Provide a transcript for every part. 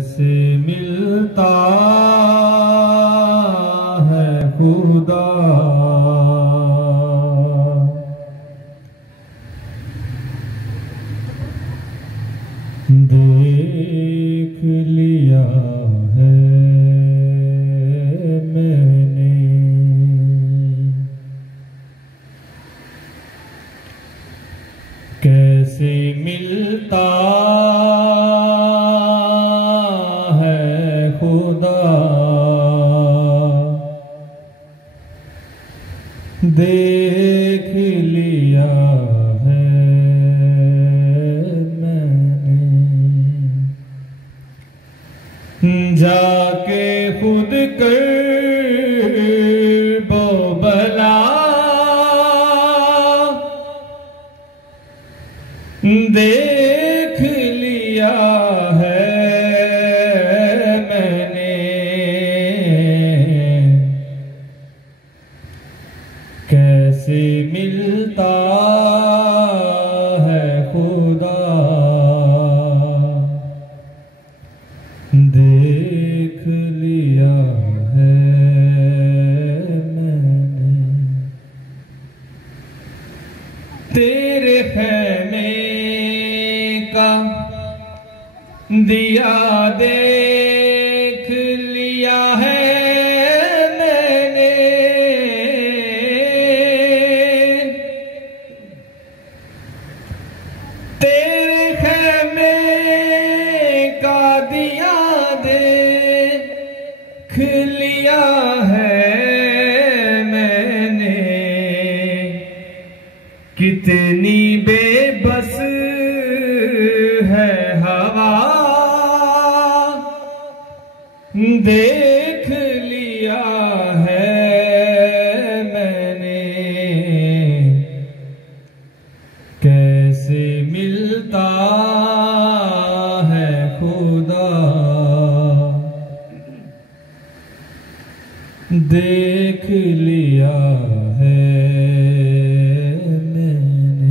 कैसे मिलता है खुदा, देख लिया है मैंने। कैसे मिलता है खुदा, देख लिया है मैंने। जाके खुद कर वो भला, देख लिया है मैंने। कैसे मिलता है खुदा, देख लिया है मैंने। तेरे खैमे का दिया देख लिया है मैंने। तेरे खैमे का दिया देख लिया है मैंने। कितनी बेबस है हवा, देख लिया है मैंने। कैसे मिलता है खुदा, देख लिया है मैंने।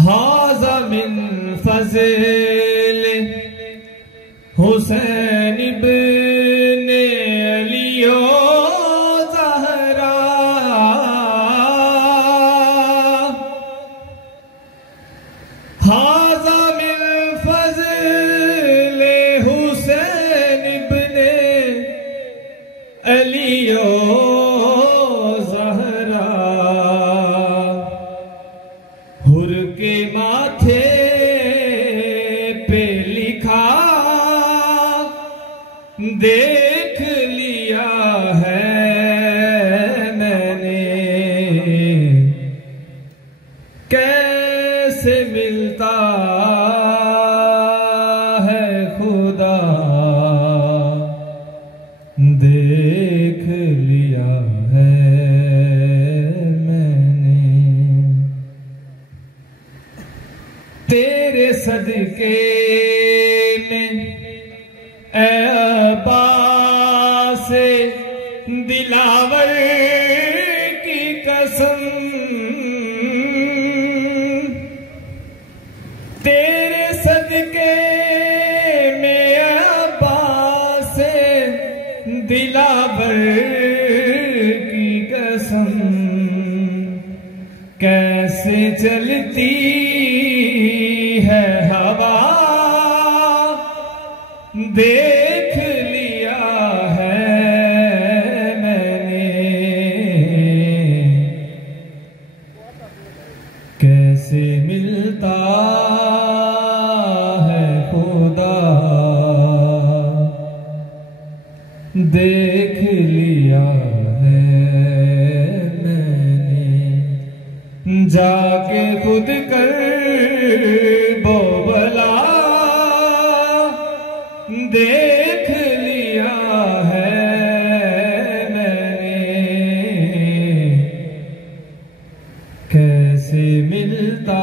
हाज़ा मिन फ़ज़ल हुसैन इब्ने अली ज़हरा। हाज़ा मिन फ़ज़ल हुसैन इब्ने अली ज़हरा। हुर के माथे पे लिखा, देख लिया है मैंने। कैसे मिलता है खुदा, देख लिया है मैंने। तेरे सदके में ऐ अब्बास दिलावर की कसम। तेरे सदके में ऐ अब्बास दिलावर की कसम। कैसे चलती है हवा, देख लिया है मैंने। कैसे मिलता है खुदा, देख लिया है मैंने। जाके खुद कर वो भला, देख लिया है मैंने। कैसे मिलता